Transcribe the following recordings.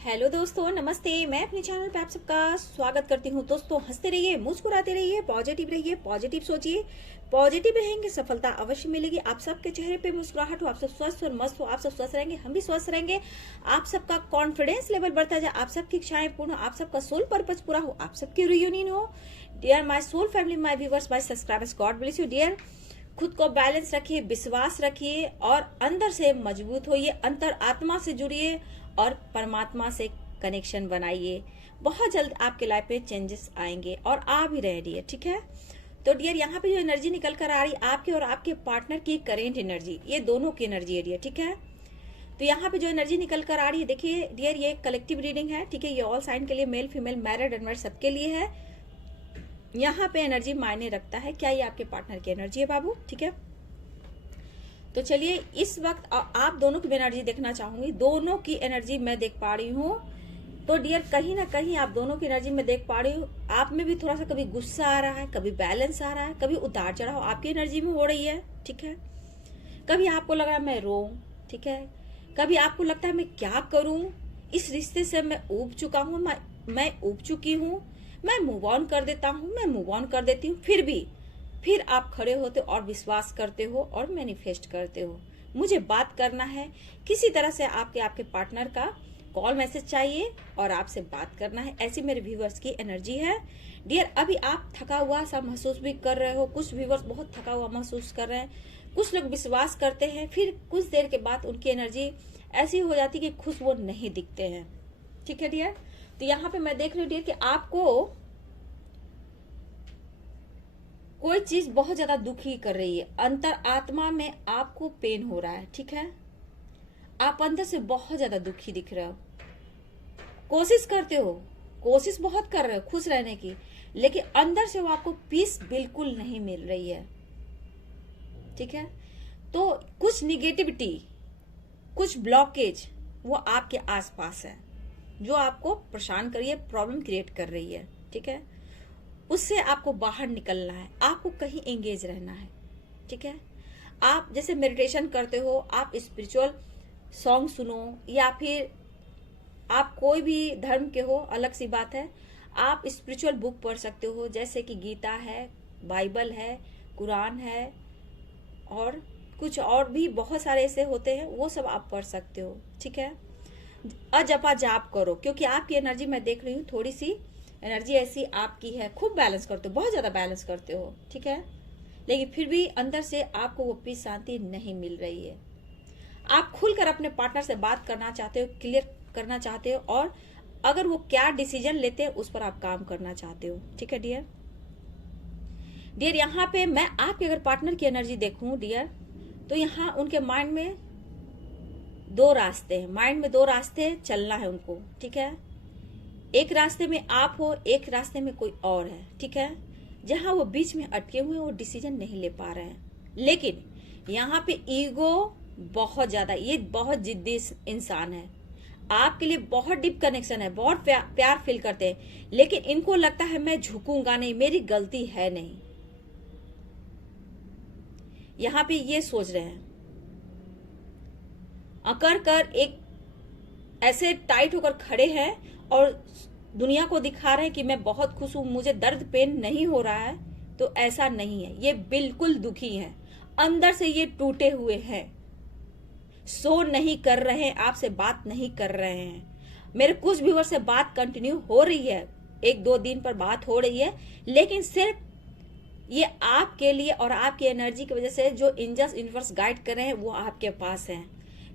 Hello दोस्तों, नमस्ते। मैं अपने चैनल पे आप सबका स्वागत करती हूँ। दोस्तों, हंसते रहिए, मुस्कुराते रहिए, पॉजिटिव रहिए, पॉजिटिव सोचिए, पॉजिटिव रहेंगे, सफलता अवश्य मिलेगी। आप सबके चेहरे पे मुस्कुराहट हो, आप सब स्वस्थ और मस्त हो, आप सब स्वस्थ रहेंगे, हम भी स्वस्थ रहेंगे। आप सबका कॉन्फिडेंस लेवल बढ़ता जाए, आप सबकी इच्छाएं पूर्ण हो, आप सबका सोल पर्पज पूरा हो, आप सबकी रियूनियन हो। Dear my soul family, my viewers, my subscribers, God bless you dear. खुद को बैलेंस रखिए, विश्वास रखिए और अंदर से मजबूत होइए, अंतर आत्मा से जुड़िए और परमात्मा से कनेक्शन बनाइए। बहुत जल्द आपके लाइफ में चेंजेस आएंगे और आ भी रहे डियर, ठीक है। तो डियर, यहाँ पे जो एनर्जी निकल कर आ रही आपके और आपके पार्टनर की करेंट एनर्जी, ये दोनों की एनर्जी है डियर, ठीक है। तो यहाँ पे जो एनर्जी निकल कर आ रही है, देखिए डियर, ये कलेक्टिव रीडिंग है, ठीक है। ये ऑल साइन के लिए, मेल फीमेल मैरिड अनमैरिड सबके लिए है। यहाँ पे एनर्जी मायने रखता है, क्या ये आपके पार्टनर की एनर्जी है बाबू, ठीक है। तो चलिए, इस वक्त आप दोनों की एनर्जी देखना चाहूंगी। दोनों की एनर्जी मैं देख पा रही हूँ। तो डियर, कहीं ना कहीं आप दोनों की एनर्जी में देख पा रही हूँ। आप में भी थोड़ा सा कभी गुस्सा आ रहा है, कभी बैलेंस आ रहा है, कभी उतार चढ़ाव आपकी एनर्जी में हो रही है, ठीक है। कभी आपको लग रहा है मैं रो, ठीक है। कभी आपको लगता है मैं क्या करूं, इस रिश्ते से मैं ऊब चुका हूं, मैं ऊब चुकी हूं, मैं मूव ऑन कर देता हूं, मैं मूव ऑन कर देती हूँ। फिर आप खड़े होते और विश्वास करते हो और मैनिफेस्ट करते हो। मुझे बात करना है, किसी तरह से आपके पार्टनर का कॉल मैसेज चाहिए और आपसे बात करना है। ऐसी मेरे व्यूवर्स की एनर्जी है डियर। अभी आप थका हुआ सा महसूस भी कर रहे हो, कुछ व्यूवर्स बहुत थका हुआ महसूस कर रहे हैं, कुछ लोग विश्वास करते हैं, फिर कुछ देर के बाद उनकी एनर्जी ऐसी हो जाती है कि खुश वो नहीं दिखते हैं, ठीक है डियर। तो यहाँ पे मैं देख रही हूँ डियर कि आपको कोई चीज बहुत ज्यादा दुखी कर रही है, अंतर आत्मा में आपको पेन हो रहा है, ठीक है। आप अंदर से बहुत ज्यादा दुखी दिख रहे हो, कोशिश करते हो, कोशिश बहुत कर रहे हो खुश रहने की, लेकिन अंदर से वो आपको पीस बिल्कुल नहीं मिल रही है, ठीक है। तो कुछ निगेटिविटी, कुछ ब्लॉकेज वो आपके आसपास है जो आपको परेशान कर रही है, प्रॉब्लम क्रिएट कर रही है, ठीक है। उससे आपको बाहर निकलना है, आपको कहीं एंगेज रहना है, ठीक है। आप जैसे मेडिटेशन करते हो, आप स्पिरिचुअल सॉन्ग सुनो, या फिर आप कोई भी धर्म के हो, अलग सी बात है। आप स्पिरिचुअल बुक पढ़ सकते हो, जैसे कि गीता है, बाइबल है, कुरान है और कुछ और भी बहुत सारे ऐसे होते हैं, वो सब आप पढ़ सकते हो, ठीक है। अजपा जाप करो, क्योंकि आपकी एनर्जी मैं देख रही हूँ, थोड़ी सी एनर्जी ऐसी आपकी है, खूब बैलेंस करते हो, बहुत ज्यादा बैलेंस करते हो, ठीक है। लेकिन फिर भी अंदर से आपको वो पीस शांति नहीं मिल रही है। आप खुलकर अपने पार्टनर से बात करना चाहते हो, क्लियर करना चाहते हो, और अगर वो क्या डिसीजन लेते हैं उस पर आप काम करना चाहते हो, ठीक है डियर। डियर, यहाँ पे मैं आपके अगर पार्टनर की एनर्जी देखूं डियर, तो यहाँ उनके माइंड में दो रास्ते हैं, माइंड में दो रास्ते चलना है उनको, ठीक है। एक रास्ते में आप हो, एक रास्ते में कोई और है, ठीक है। जहां वो बीच में अटके हुए हैं, वो डिसीजन नहीं ले पा रहे हैं। लेकिन यहाँ पे ईगो बहुत ज्यादा, ये बहुत जिद्दी इंसान है, आपके लिए बहुत डीप कनेक्शन है, बहुत प्यार फील करते हैं, लेकिन इनको लगता है मैं झुकूंगा नहीं, मेरी गलती है नहीं। यहाँ पे ये सोच रहे हैं, अकड़ कर एक ऐसे टाइट होकर खड़े हैं और दुनिया को दिखा रहे हैं कि मैं बहुत खुश हूं, मुझे दर्द पेन नहीं हो रहा है। तो ऐसा नहीं है, ये बिल्कुल दुखी हैं, अंदर से ये टूटे हुए हैं, सो नहीं कर रहे हैं, आपसे बात नहीं कर रहे हैं। मेरे कुछ व्यूअर से बात कंटिन्यू हो रही है, एक दो दिन पर बात हो रही है, लेकिन सिर्फ ये आपके लिए और आपकी एनर्जी की वजह से जो एंजल्स यूनिवर्स गाइड कर रहे हैं वो आपके पास हैं,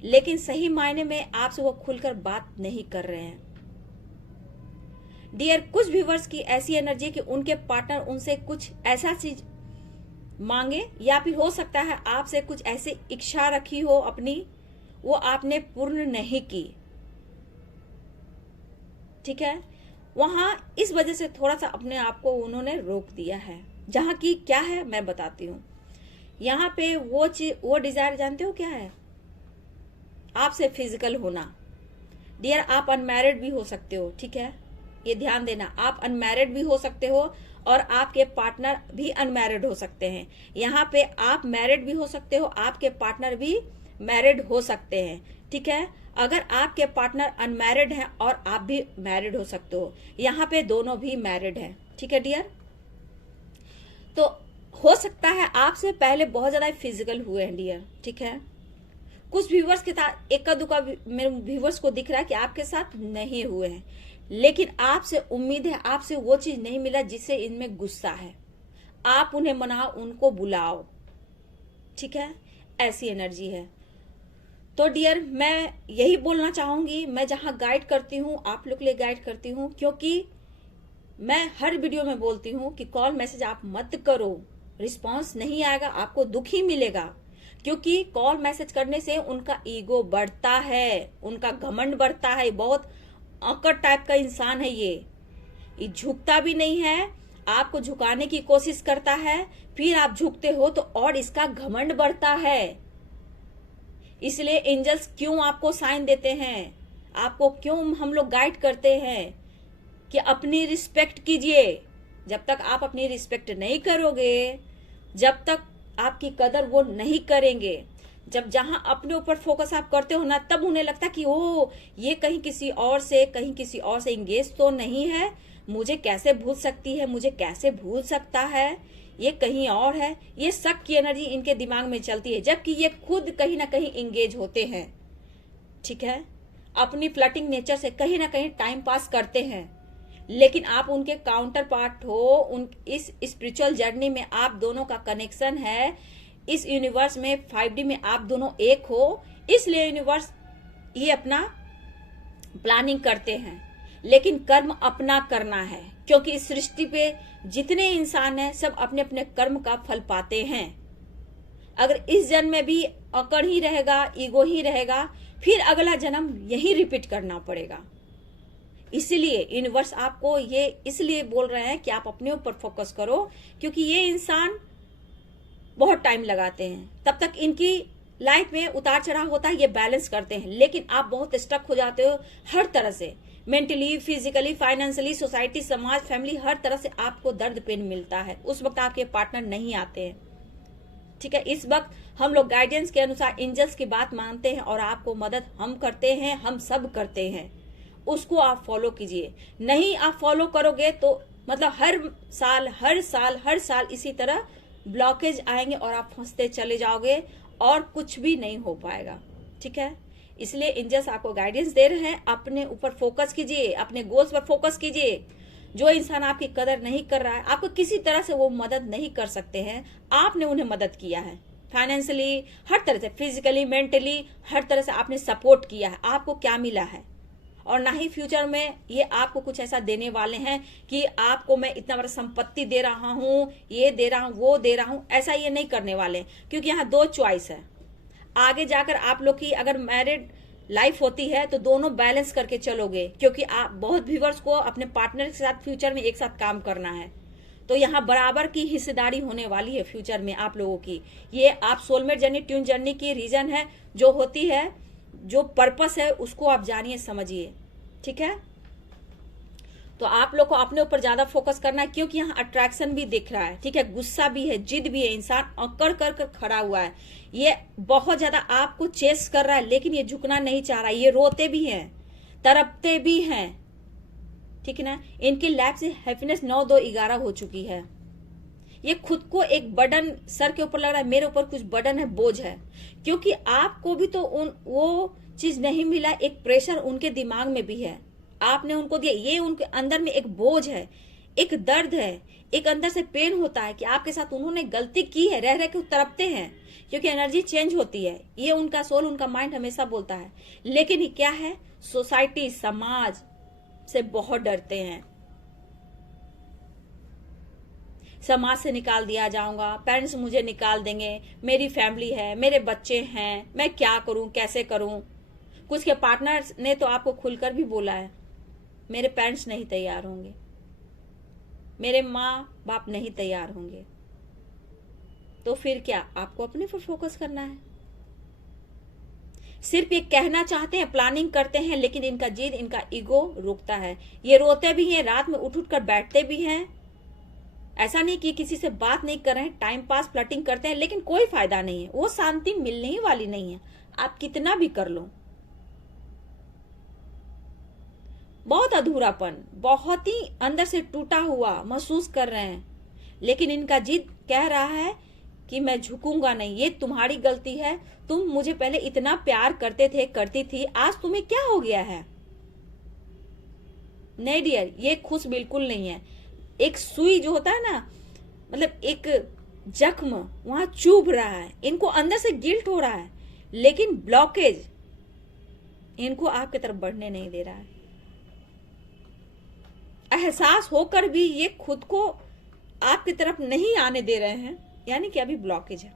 लेकिन सही मायने में आपसे वो खुलकर बात नहीं कर रहे हैं डियर। कुछ व्यूवर्स की ऐसी एनर्जी कि उनके पार्टनर उनसे कुछ ऐसा चीज मांगे, या फिर हो सकता है आपसे कुछ ऐसी इच्छा रखी हो अपनी, वो आपने पूर्ण नहीं की, ठीक है। वहां इस वजह से थोड़ा सा अपने आप को उन्होंने रोक दिया है। जहां की क्या है मैं बताती हूँ। यहाँ पे वो चीज, वो डिजायर जानते हो क्या है? आपसे फिजिकल होना डियर। आप अनमैरिड भी हो सकते हो, ठीक है, ये ध्यान देना। आप अनमैरिड भी हो सकते हो और आपके पार्टनर भी अनमैरिड हो सकते हैं। यहाँ पे आप मैरिड भी हो सकते हो, आपके पार्टनर भी मैरिड हो सकते हैं, ठीक है। अगर आपके पार्टनर अनमैरिड हैं और आप भी मैरिड हो सकते हो, यहाँ पे दोनों भी मैरिड हैं, ठीक है डियर। तो हो सकता है आपसे पहले बहुत ज्यादा फिजिकल हुए हैं डियर, ठीक है। कुछ व्यूवर्स के साथ एक का दुका मेरे व्यूवर्स को दिख रहा है कि आपके साथ नहीं हुए हैं, लेकिन आपसे उम्मीद है, आपसे वो चीज नहीं मिला जिससे इनमें गुस्सा है। आप उन्हें मनाओ, उनको बुलाओ, ठीक है, ऐसी एनर्जी है। तो डियर मैं यही बोलना चाहूंगी, मैं जहां गाइड करती हूँ आप लोग के लिए गाइड करती हूँ, क्योंकि मैं हर वीडियो में बोलती हूँ कि कॉल मैसेज आप मत करो, रिस्पांस नहीं आएगा, आपको दुख ही मिलेगा। क्योंकि कॉल मैसेज करने से उनका ईगो बढ़ता है, उनका घमंड बढ़ता है। बहुत अकड़ टाइप का इंसान है ये झुकता भी नहीं है, आपको झुकाने की कोशिश करता है, फिर आप झुकते हो तो और इसका घमंड बढ़ता है। इसलिए एंजल्स क्यों आपको साइन देते हैं, आपको क्यों हम लोग गाइड करते हैं कि अपनी रिस्पेक्ट कीजिए। जब तक आप अपनी रिस्पेक्ट नहीं करोगे, जब तक आपकी कदर वो नहीं करेंगे, जब जहां अपने ऊपर फोकस आप करते हो ना, तब उन्हें लगता कि ओ ये कहीं किसी और से इंगेज तो नहीं है, मुझे कैसे भूल सकती है, मुझे कैसे भूल सकता है, ये कहीं और है। ये शक की एनर्जी इनके दिमाग में चलती है, जबकि ये खुद कहीं ना कहीं इंगेज होते हैं, ठीक है। अपनी फ्लर्टिंग नेचर से कहीं ना कहीं टाइम पास करते हैं, लेकिन आप उनके काउंटर पार्ट हो। उन इस स्पिरिचुअल जर्नी में आप दोनों का कनेक्शन है, इस यूनिवर्स में 5D में आप दोनों एक हो, इसलिए यूनिवर्स ये अपना प्लानिंग करते हैं। लेकिन कर्म अपना करना है, क्योंकि इस सृष्टि पे जितने इंसान हैं सब अपने अपने कर्म का फल पाते हैं। अगर इस जन्म में भी अकड़ ही रहेगा, ईगो ही रहेगा, फिर अगला जन्म यही रिपीट करना पड़ेगा। इसीलिए यूनिवर्स आपको ये इसलिए बोल रहे हैं कि आप अपने ऊपर फोकस करो, क्योंकि ये इंसान बहुत टाइम लगाते हैं, तब तक इनकी लाइफ में उतार चढ़ाव होता है, ये बैलेंस करते हैं। लेकिन आप बहुत स्टक हो जाते हो हर तरह से, मेंटली, फिजिकली, फाइनेंशियली, सोसाइटी, समाज, फैमिली, हर तरह से आपको दर्द पेन मिलता है। उस वक्त आपके पार्टनर नहीं आते हैं, ठीक है। इस वक्त हम लोग गाइडेंस के अनुसार एंजल्स की बात मानते हैं और आपको मदद हम करते हैं, हम सब करते हैं। उसको आप फॉलो कीजिए। नहीं आप फॉलो करोगे तो मतलब हर साल इसी तरह ब्लॉकेज आएंगे और आप फंसते चले जाओगे और कुछ भी नहीं हो पाएगा, ठीक है। इसलिए एंजल्स आपको गाइडेंस दे रहे हैं, अपने ऊपर फोकस कीजिए, अपने गोल्स पर फोकस कीजिए। जो इंसान आपकी कदर नहीं कर रहा है, आपको किसी तरह से वो मदद नहीं कर सकते हैं, आपने उन्हें मदद किया है फाइनेंशियली, हर तरह से, फिजिकली, मेंटली, हर तरह से आपने सपोर्ट किया है। आपको क्या मिला है? और ना ही फ्यूचर में ये आपको कुछ ऐसा देने वाले हैं कि आपको मैं इतना बड़ा संपत्ति दे रहा हूँ, ये दे रहा हूँ, वो दे रहा हूँ, ऐसा ये नहीं करने वाले। क्योंकि यहाँ दो चॉइस है। आगे जाकर आप लोग की अगर मैरिड लाइफ होती है तो दोनों बैलेंस करके चलोगे, क्योंकि आप बहुत व्यूअर्स को अपने पार्टनर के साथ फ्यूचर में एक साथ काम करना है। तो यहाँ बराबर की हिस्सेदारी होने वाली है फ्यूचर में आप लोगों की। ये आप सोलमेट जर्नी, ट्यून जर्नी की रीजन है जो होती है, जो पर्पस है उसको आप जानिए, समझिए, ठीक है। तो आप लोग को अपने ऊपर ज्यादा फोकस करना है, क्योंकि यहाँ अट्रैक्शन भी दिख रहा है, ठीक है, गुस्सा भी है, जिद भी है, इंसान अकड़ कर खड़ा हुआ है। ये बहुत ज्यादा आपको चेस कर रहा है, लेकिन ये झुकना नहीं चाह रहा है। ये रोते भी हैं, तड़पते भी हैं, ठीक है ना। इनकी लाइफ से हैप्पीनेस 9-2-11 हो चुकी है। ये खुद को एक बर्डन सर के ऊपर लग रहा है, मेरे ऊपर कुछ बर्डन है, बोझ है, क्योंकि आपको भी तो वो चीज नहीं मिला। एक प्रेशर उनके दिमाग में भी है, आपने उनको दिया, ये उनके अंदर में एक बोझ है, एक दर्द है, एक अंदर से पेन होता है कि आपके साथ उन्होंने गलती की है। रह के तड़पते हैं, क्योंकि एनर्जी चेंज होती है। ये उनका सोल, उनका माइंड हमेशा बोलता है। लेकिन ये क्या है, सोसाइटी, समाज से बहुत डरते हैं। समाज से निकाल दिया जाऊंगा, पेरेंट्स मुझे निकाल देंगे, मेरी फैमिली है, मेरे बच्चे हैं, मैं क्या करूं, कैसे करूं। कुछ के पार्टनर्स ने तो आपको खुलकर भी बोला है, मेरे पेरेंट्स नहीं तैयार होंगे, मेरे माँ बाप नहीं तैयार होंगे। तो फिर क्या, आपको अपने पर फोकस करना है। सिर्फ ये कहना चाहते हैं, प्लानिंग करते हैं, लेकिन इनका जिद, इनका ईगो रोकता है। ये रोते भी हैं, रात में उठ कर बैठते भी हैं। ऐसा नहीं कि किसी से बात नहीं कर रहे हैं, टाइम पास फ्लर्टिंग करते हैं, लेकिन कोई फायदा नहीं है, वो शांति मिलने ही वाली नहीं है। आप कितना भी कर लो, बहुत अधूरापन, बहुत ही अंदर से टूटा हुआ महसूस कर रहे हैं, लेकिन इनका जिद कह रहा है कि मैं झुकूंगा नहीं, ये तुम्हारी गलती है, तुम मुझे पहले इतना प्यार करते थे, करती थी, आज तुम्हें क्या हो गया है। नहीं डियर, ये खुश बिल्कुल नहीं है। एक सुई जो होता है ना, मतलब एक जख्म वहां चुभ रहा है, इनको अंदर से गिल्ट हो रहा है, लेकिन ब्लॉकेज इनको आपकी तरफ बढ़ने नहीं दे रहा है। एहसास होकर भी ये खुद को आपकी तरफ नहीं आने दे रहे हैं, यानी कि अभी ब्लॉकेज है।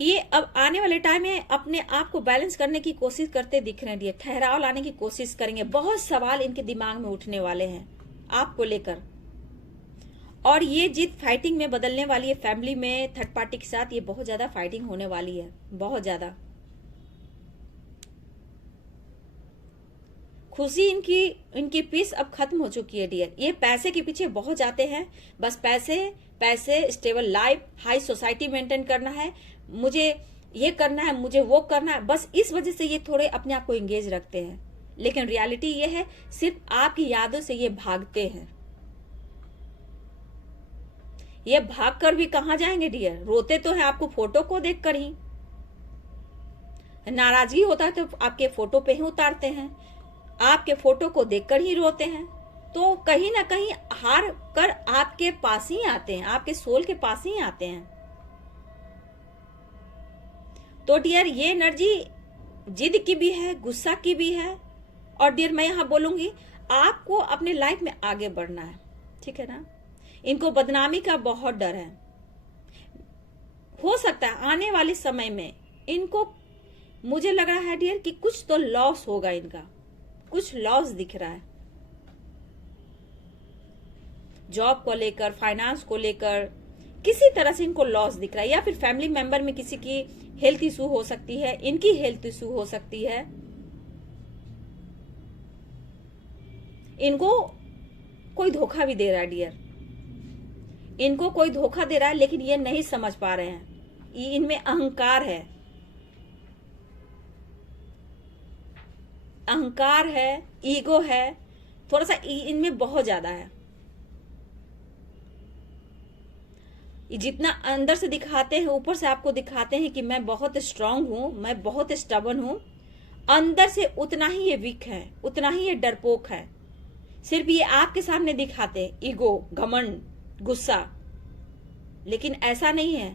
ये अब आने वाले टाइम में अपने आप को बैलेंस करने की कोशिश करते दिख रहे हैं, ठहराव लाने की कोशिश करेंगे। बहुत सवाल इनके दिमाग में उठने वाले हैं आपको लेकर, और ये जिद फाइटिंग में बदलने वाली है। फैमिली में थर्ड पार्टी के साथ ये बहुत ज्यादा फाइटिंग होने वाली है, बहुत ज्यादा। खुशी इनकी पीस अब खत्म हो चुकी है डियर। ये पैसे के पीछे बहुत जाते हैं, बस पैसे पैसे, stable life, high society maintain करना है, मुझे ये करना है, मुझे वो करना है, बस इस वजह से ये थोड़े अपने आप को एंगेज रखते हैं। लेकिन रियलिटी ये है, सिर्फ आपकी यादों से ये भागते हैं। ये भागकर भी कहां जाएंगे डियर, रोते तो है आपको फोटो को देखकर ही, नाराजगी होता है तो आपके फोटो पे ही उतारते हैं, आपके फोटो को देखकर ही रोते हैं, तो कहीं ना कहीं हार कर आपके पास ही आते हैं, आपके सोल के पास ही आते हैं। तो डियर ये एनर्जी जिद की भी है, गुस्सा की भी है, और डियर मैं यहां बोलूंगी आपको अपने लाइफ में आगे बढ़ना है, ठीक है ना। इनको बदनामी का बहुत डर है। हो सकता है आने वाले समय में इनको, मुझे लग रहा है डियर कि कुछ तो लॉस होगा, इनका कुछ लॉस दिख रहा है, जॉब को लेकर, फाइनेंस को लेकर, किसी तरह से इनको लॉस दिख रहा है, या फिर फैमिली मेंबर में किसी की हेल्थ इशू हो सकती है, इनकी हेल्थ इशू हो सकती है। इनको कोई धोखा भी दे रहा है डियर, इनको कोई धोखा दे रहा है, लेकिन ये नहीं समझ पा रहे हैं। इनमें अहंकार है, अहंकार है, ईगो है, थोड़ा सा इनमें बहुत ज्यादा है। जितना अंदर से दिखाते हैं, ऊपर से आपको दिखाते हैं कि मैं बहुत स्ट्रांग हूं, मैं बहुत स्टबन हूं, अंदर से उतना ही ये वीक है, उतना ही ये डरपोक है। सिर्फ ये आपके सामने दिखाते हैं ईगो, घमंड, गुस्सा, लेकिन ऐसा नहीं है।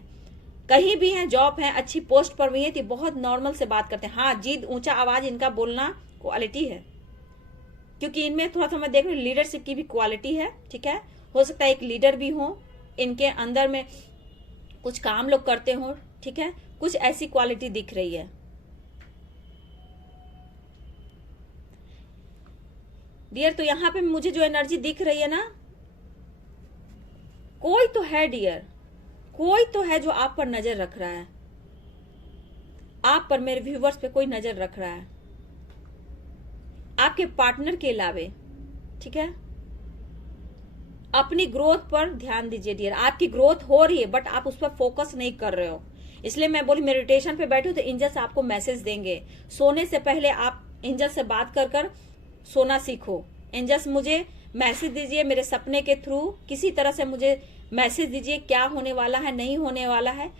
कहीं भी है, जॉब है, अच्छी पोस्ट पर भी है, तो बहुत नॉर्मल से बात करते हैं। हाँ, जिद, ऊंचा आवाज, इनका बोलना क्वालिटी है, क्योंकि इनमें थोड़ा सा मैं देख रही हूँ लीडरशिप की भी क्वालिटी है, ठीक है। हो सकता है एक लीडर भी हो, इनके अंदर में कुछ काम लोग करते हो, ठीक है, कुछ ऐसी क्वालिटी दिख रही है डियर। तो यहां पे मुझे जो एनर्जी दिख रही है ना, कोई तो है डियर, कोई तो है जो आप पर नजर रख रहा है, आप पर, मेरे व्यूवर्स पे कोई नजर रख रहा है, आपके पार्टनर के अलावे, ठीक है। अपनी ग्रोथ पर ध्यान दीजिए डियर। आपकी ग्रोथ हो रही है, बट आप उस पर फोकस नहीं कर रहे हो, इसलिए मैं बोली मेडिटेशन पे बैठो तो एंजल्स आपको मैसेज देंगे। सोने से पहले आप एंजल से बात कर कर सोना सीखो। एंजल्स मुझे मैसेज दीजिए, मेरे सपने के थ्रू किसी तरह से मुझे मैसेज दीजिए, क्या होने वाला है, नहीं होने वाला है,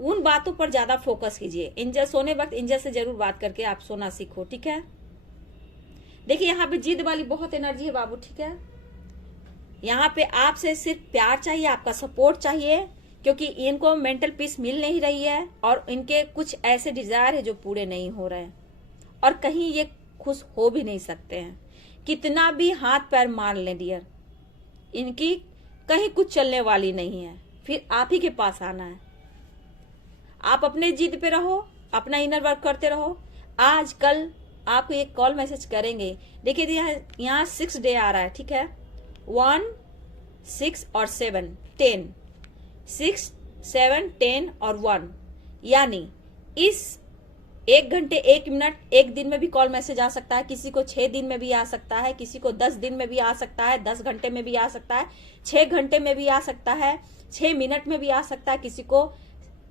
उन बातों पर ज्यादा फोकस कीजिए। एंजल सोने वक्त एंजल से जरूर बात करके आप सोना सीखो, ठीक है। देखिए यहाँ पे जिद वाली बहुत एनर्जी है बाबू, ठीक है। यहाँ पे आपसे सिर्फ प्यार चाहिए, आपका सपोर्ट चाहिए, क्योंकि इनको मेंटल पीस मिल नहीं रही है, और इनके कुछ ऐसे डिजायर है जो पूरे नहीं हो रहे हैं, और कहीं ये खुश हो भी नहीं सकते हैं। कितना भी हाथ पैर मार लें डियर, इनकी कहीं कुछ चलने वाली नहीं है, फिर आप ही के पास आना है। आप अपने जिद पे रहो, अपना इनर वर्क करते रहो। आज कल आपको एक कॉल मैसेज करेंगे। देखिए यहाँ 6 डे आ रहा है, ठीक है, 1, 6 और 7, 10, 6, 7, 10 और 1, यानी इस 1 घंटे 1 मिनट 1 दिन में भी कॉल मैसेज आ सकता है, किसी को 6 दिन में भी आ सकता है, किसी को 10 दिन में भी आ सकता है, 10 घंटे में भी आ सकता है, 6 घंटे में भी आ सकता है, 6 मिनट में भी आ सकता है, किसी को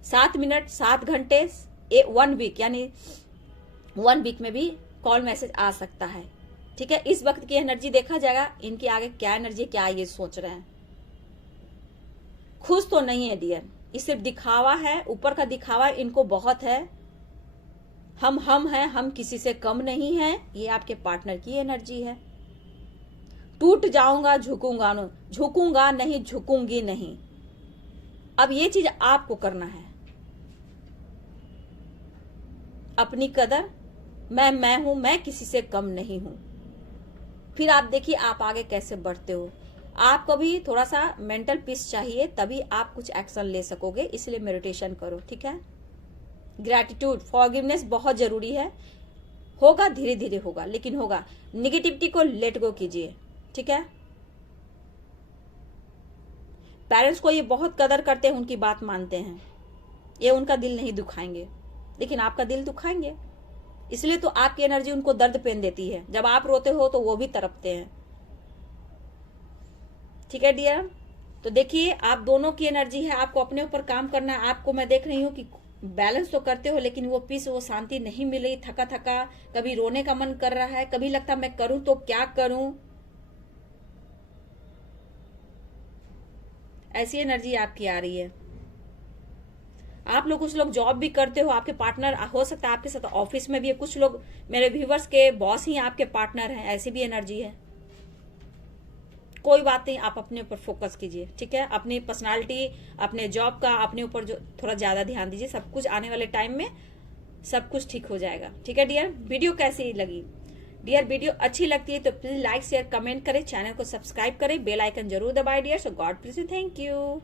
7 मिनट, 7 घंटे, 1 वीक, यानी 1 वीक में भी कॉल मैसेज आ सकता है। ठीक है, इस वक्त की एनर्जी देखा जाएगा, इनकी आगे क्या एनर्जी, क्या ये सोच रहे हैं। खुश तो नहीं है डियर, ये सिर्फ दिखावा है, ऊपर का दिखावा इनको बहुत है। हम हैं, हम किसी से कम नहीं हैं, ये आपके पार्टनर की एनर्जी है। टूट जाऊंगा, झुकूंगा नहीं, झुकूंगी नहीं। अब ये चीज आपको करना है, अपनी कदर, मैं हूं, मैं किसी से कम नहीं हूं। फिर आप देखिए आप आगे कैसे बढ़ते हो। आपको भी थोड़ा सा मेंटल पीस चाहिए, तभी आप कुछ एक्शन ले सकोगे, इसलिए मेडिटेशन करो। ठीक है, ग्रैटिट्यूड, फॉरगिवनेस बहुत जरूरी है। होगा, धीरे धीरे होगा, लेकिन होगा। निगेटिविटी को लेट गो कीजिए। ठीक है, पेरेंट्स को ये बहुत कदर करते हैं, उनकी बात मानते हैं, ये उनका दिल नहीं दुखाएंगे, लेकिन आपका दिल दुखाएंगे। इसलिए तो आपकी एनर्जी उनको दर्द पेन देती है। जब आप रोते हो तो वो भी तड़पते हैं। ठीक है डियर, तो देखिए आप दोनों की एनर्जी है, आपको अपने ऊपर काम करना है। आपको मैं देख रही हूँ कि बैलेंस तो करते हो, लेकिन वो पीस, वो शांति नहीं मिल रही, थका थका, कभी रोने का मन कर रहा है, कभी लगता मैं करूं तो क्या करूं, ऐसी एनर्जी आपकी आ रही है। आप लोग, कुछ लोग जॉब भी करते हो, आपके पार्टनर हो सकता है आपके साथ ऑफिस में भी है, कुछ लोग मेरे व्यूवर्स के बॉस ही आपके पार्टनर हैं, ऐसी भी एनर्जी है। कोई बात नहीं, आप अपने ऊपर फोकस कीजिए। ठीक है, अपनी पर्सनालिटी, अपने जॉब का, अपने ऊपर जो थोड़ा ज्यादा ध्यान दीजिए। सब कुछ आने वाले टाइम में सब कुछ ठीक हो जाएगा। ठीक है डियर, वीडियो कैसी लगी डियर? वीडियो अच्छी लगती है तो प्लीज लाइक शेयर कमेंट करें, चैनल को सब्सक्राइब करें, बेल आइकन जरूर दबाएं dear. So God bless you, thank you.